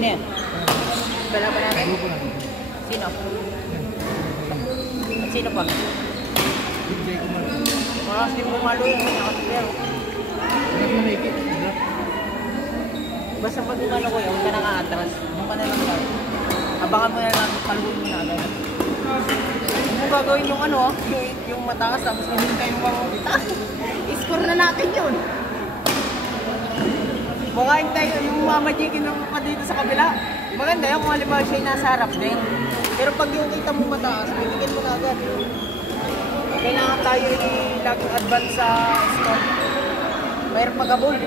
Sino yan? Kala ba natin? Sino? At sino pa? Hindi mo malo yun. Nakasipero. Basta pag umano ko yun, huwag ka nang aatras. Huwag ka na lang lang. Abangan mo na lang, paluin mo na agad. Huwag mo gagawin yung ano, yung mataas, tapos hindi kayo mamamitaas. I-score na natin yun. Bukain tayo yung mamajikin ng pa dito sa kabila. Maganda yun kung halimbawa siya nasa harap din. Pero pag yung kita mo mataas, bibigyan mo na agad. Kailangan tayo laging advance sa score. Mayroon pag-abol.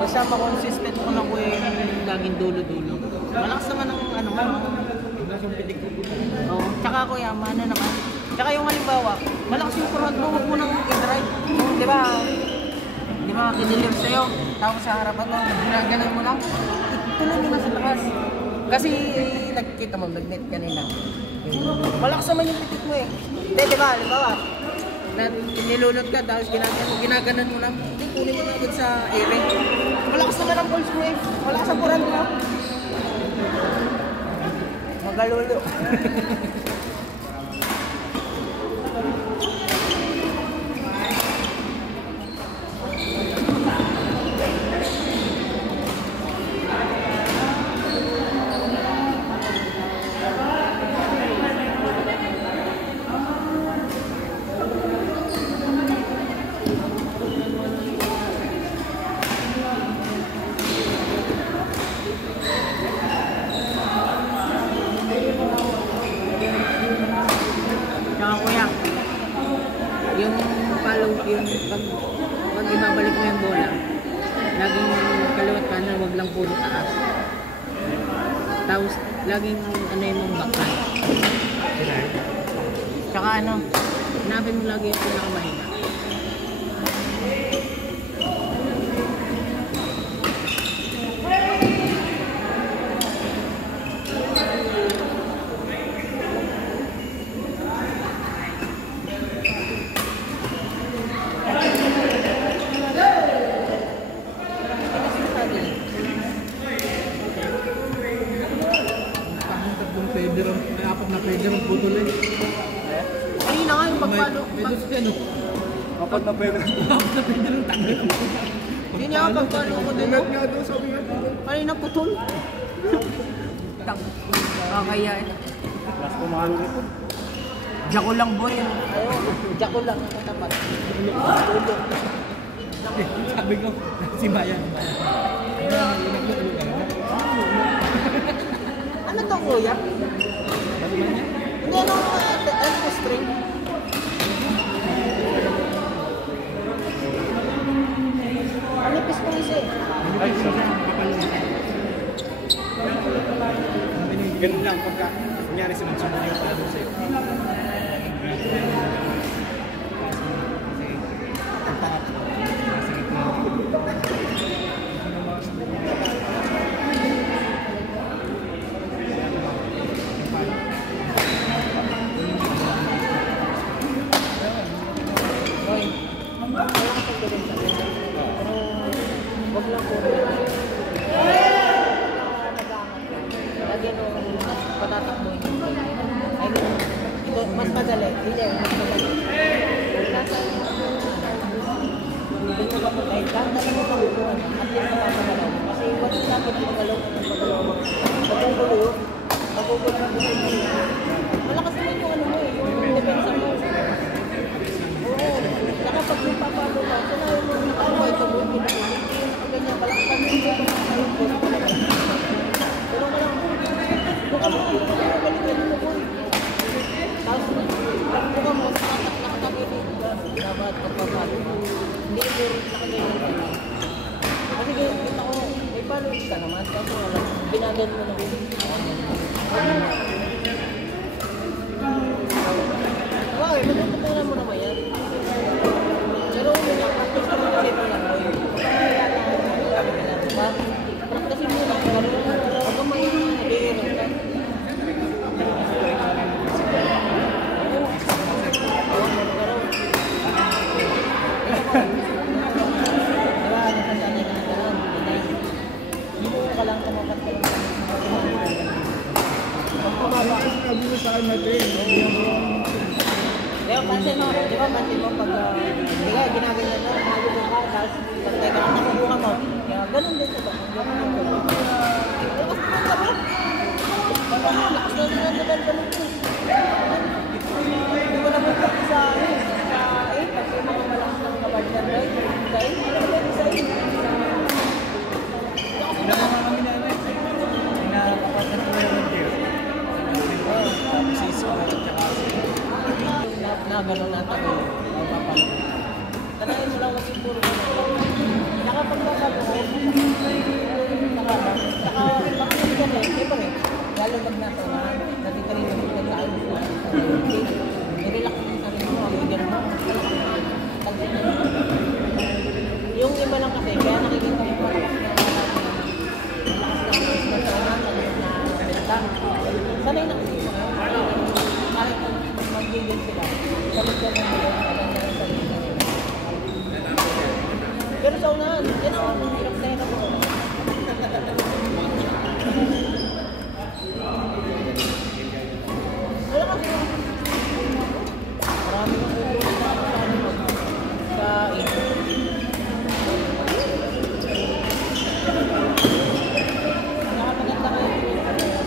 Basta makonsistent ko lang ko yung laging dulo-dulo. Malakas naman ang ano mo. Oo. Tsaka kuya, ano naman. Tsaka yung halimbawa, malakas yung front mo, huwag mo nang i-drive. Di ba? Di ba kinilive sa'yo? Tapos sa harapan mo, ginaganan mo lang. Ituloy mo na sa taas. Kasi nakikita mo, nag-net kanina. Malakas naman yung pitik mo eh. Di ba? Halimbawa, nilulot ka, tapos ginaganan mo lang. Hindi, kunin mo na agad sa ere. Malakas naman ang pulse mo eh. Malakas ang kurang mo. Magalulo. Pag ibabalik mo yung bola, laging kaliwat kanan, wag lang puro taas. Tapos laging ano yung mong backhand. Tsaka ano, hanapin mo lagi yung pinakamahiga. Kanina nga yung pagpalo. Apat na pwede. Apat na pwede ng tagal. Hindi niya nga pagpalo ko din. Kanina putol. Kaya ito. Mas kumalo nito. Jako lang boy. Jako lang. Tapat. Sabi ko, si Bayan. Ano to kuya? Hindi ano string. Manipis ko isa eh. Ganun lang pagka nangyari sunod-sunod yung talo sa'yo. madali. Hindi, mas madali. Nasa hindi ko ba kahit kahit na mo pagkukuhan, at least nakakagalaw. Kasi wala natin pagalaw ng pagalaw. Pagkukulo, pagkukulo ng pagkukulo. Malakas naman yung ano mo eh, yung depensa mo. Oo, saka pag yung papalo ka, sanayin mo yung nakakuha ito mo, pinakulit. Nakaganyan, palakpan mo yung pagkukulo. Pero walang buka mo, balik-balik mo po. Tapos, buka mo, nakakagilid ka. Dapat pagpapalo ka. Hindi ko nakaganyan. Kasi kita ko, may followers ka naman. Kasi wala, binagan mo na. Wow, matututunan mo naman yan. Pero practice ka naman kasi ito lang. Kaya lang, diba? Practice mo lang. Huwag ka may nag-iirong ka. Sabi mo sa akin natin, Leo, pansin mo, di ba pansin mo pag hindi ka ginaganyan mo, malubo ka, tapos pag teka lang nakukuha mo. Kaya ganun din sa bakit. Lakas na nila sa dalbalog ko. Hindi ko naman pati sa kasi mga malakas ng kabaryan doon. Dahil, ano ba yung sa wala naman kami na kapatid ko yung deal. Tapos isko at saka na gano'n natin tanayin mo lang kasi puro saka pagkakalo saka makinig ka rin siyempre lalo pag nasa na dati ka rin nagkakaalo nirelax mo sa rin mo bigyan mo yung iba lang kasi kaya nakikita mo malakas na sanay na kasi kahit mag-gigil sila salit ka na nila pero sa unahan yan ang hirap na hirap ko wala kasi marami ng ulo sa ito nakapaganda kayo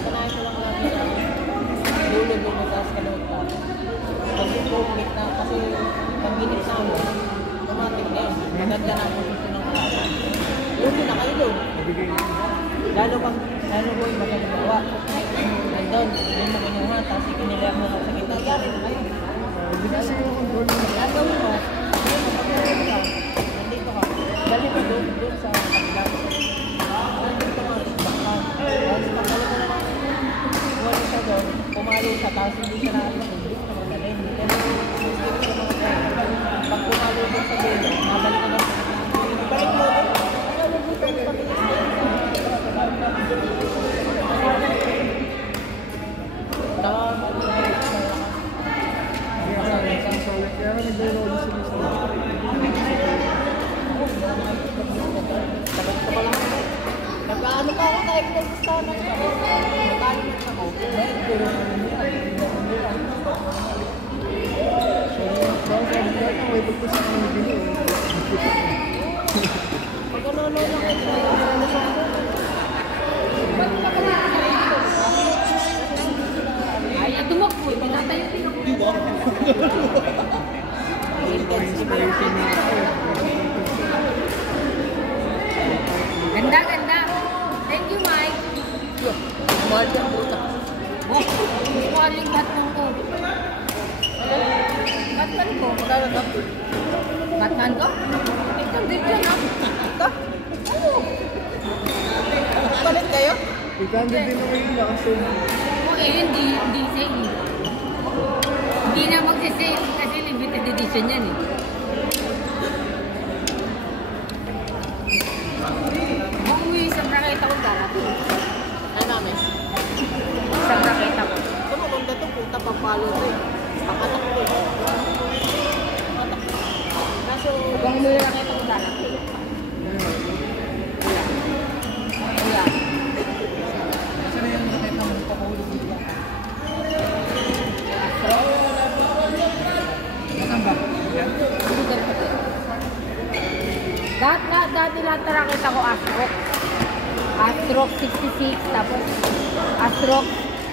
sanayin ko lang natin dulo-dulo taas kalawag ka kasi public na kasi pag ginip sa mo automatic na yun maganda na ang posisyon ng kalaban dulo na kayo doon lalo mo yung magagawa nandun yung magagawa tapos ikinilang mo sa kita yari na kayo gagawin mo pag-uwi ka nandito ka dali mo doon sa kabila nandito ka baka tapos pagkala mo naman wala siya doon pumalo siya tapos hindi siya nakakapagod na magaling pero pag pumalo doon sa dulo nabalik na lang balik mo doon nakalubutan mo pati kaya nga nag-roll sila sa nagkaano pa ako tayo pinag-gustahan ako nagkaano na ako pero pag ano-ano lang ay, atumak po, pinatayo din ako. Ganda, ganda. Thank you, Mike. Mahal siya, bruta. Maling Batman ko. Batman ko? Magkano ka? Batman ko? Ito, video na. Ito? Ano? Magpalit kayo? Ikanda din naman yung lakas yun. Okay, hindi sale. Hindi na magsisale kasi limited edition yan eh. Umuwi isang raketa ko darating. Ano namin? Isang raketa ko. Ito mo, kung dato, puta papalo ito eh. Pakatak ko eh. Pakatak. Kaso, Bang umuwi raketa ko darating. Kuya. kasi na yung nakita mo, papahulog dito. dati lang nakita ko Astrox. Astrox 66, tapos Astrox,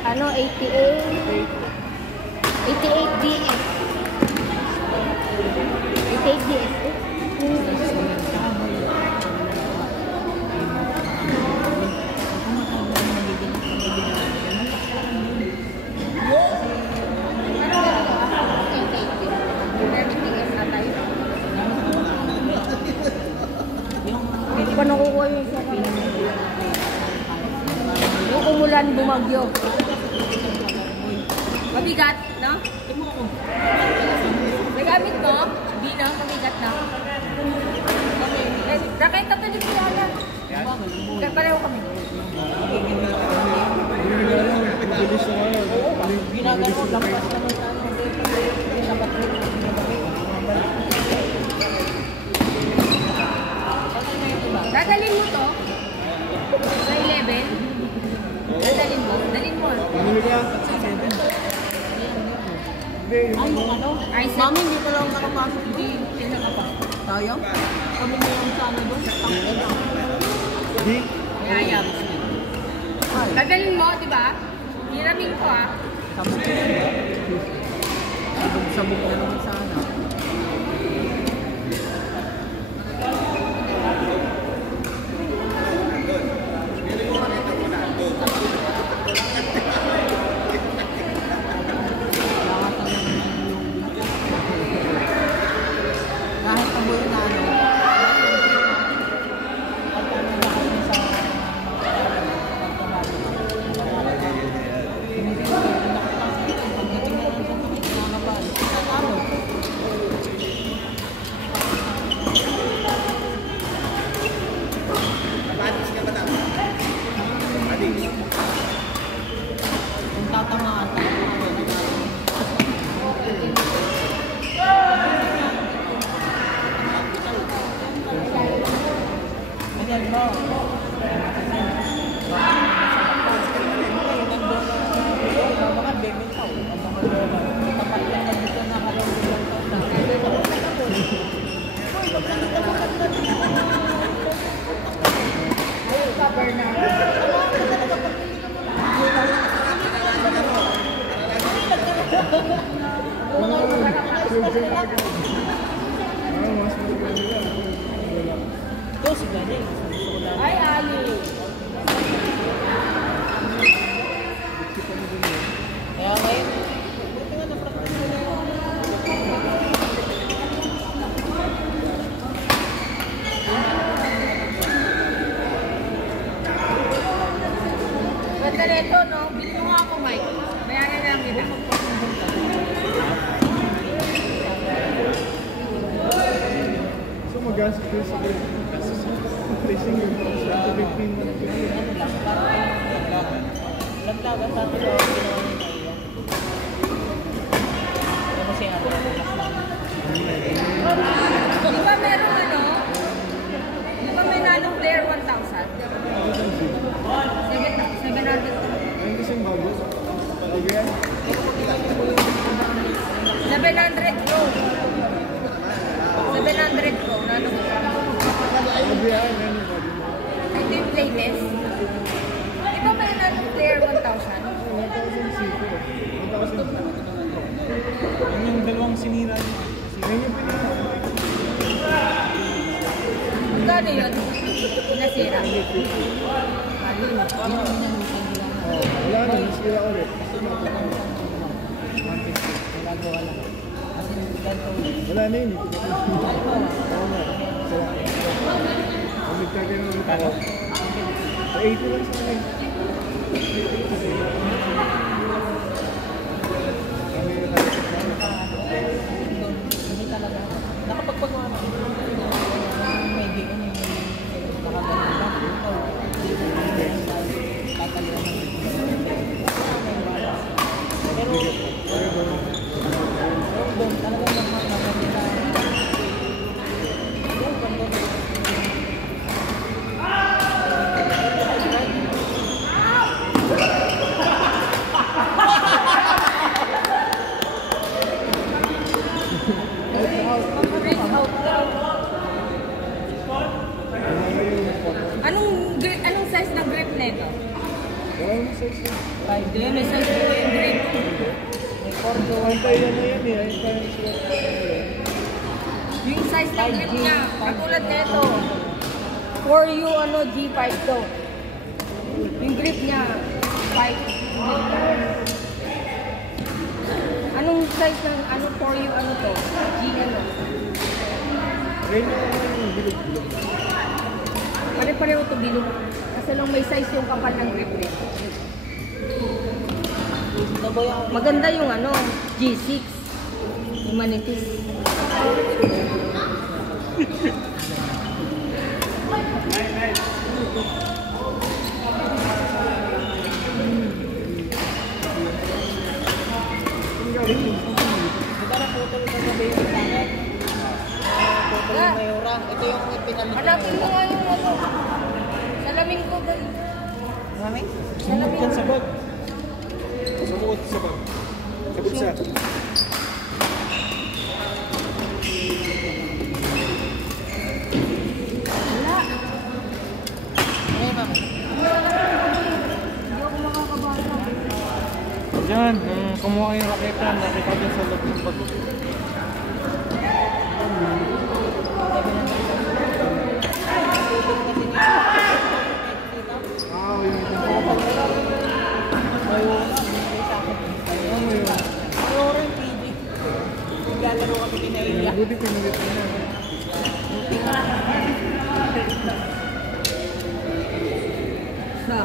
88. 88 DS. 88 DS. Hindi pa nakukuha yung isa ka. Yung umulan, bumagyo. Mabigat, no? Nagamit mo? Hindi na, mabigat na. Rakay ka to din kilala. Pareho kami. Ginagawa lampas naman sa Dadalhin mo to sa 11. Dadalhin mo. Dalhin mo. Ay, yung ano? Ay, Mami, hindi ka lang nakapasok. Hindi, sino ka pa? Tayo? Kami na yung sana doon. Tangin na. Hindi. Yayam. Dadalhin mo, di ba? Hiramin ko ah. Sabog na naman sana. Kahit taboy na ano. Kung tatamaan ayan mo. Baka bemitaw. Tapat lang na dito na Cover na. Ay, Ali. kaya ngayon, Ganda nito, no? Bili mo nga ako, Mike. Bayaran na lang kita. So mag-gastos kayo sa tracing yung sa 15 na laglagan sa atin ako ginawa niya na iyo. Kasi ano, Di ba meron ano? Di ba may nanong player 1,000? 700. ayun kasing bago. Okay yan? 700 Pro. 700 Pro. Nanong Okay yan, yan yung bago mo. ito yung latest. Di ba may nanong player 1,000? 1,000 Yan yung dalawang sinira niya. Yan yung pinaka. Magkano yun? Nasira. Wala na, nasira ulit. Wala na yun. Oo nga. Kung nagkakaroon ulit ako. Sa 80 lang sa akin. hindi talaga. Nakapagpagawa na. May game yung nakaganda. Tatalian ng pero doon talaga magmamaganda. Break out daw. Antay yan na yan eh. Antay yan sila. Yung size ng grip niya, katulad nito. For you, ano, G5 to. Yung grip niya, 5. Anong size ng, ano, for you, ano to? G, ano? Rin yung bilog-bilog. Pare-pareho to bilog. Kasi lang may size yung kapal ng grip rin. Maganda yung ano, G6. Yung manipis. Ito na putol ka sa baby planet. Putol yung mayura. Ito yung pinalit. Hanapin mo nga yung ano. Salamin ko doon. Mami? Sumot yan sa bag. Sumot sa bag. Sa bulsa. Wala. Ay, mami. Hindi ako makakabasa. Diyan, kumuha yung raketa. Nakita dyan sa loob ng bag. Mayura yung PG. Naglalaro kami kinaiya. Buti pinulit mo na. Sa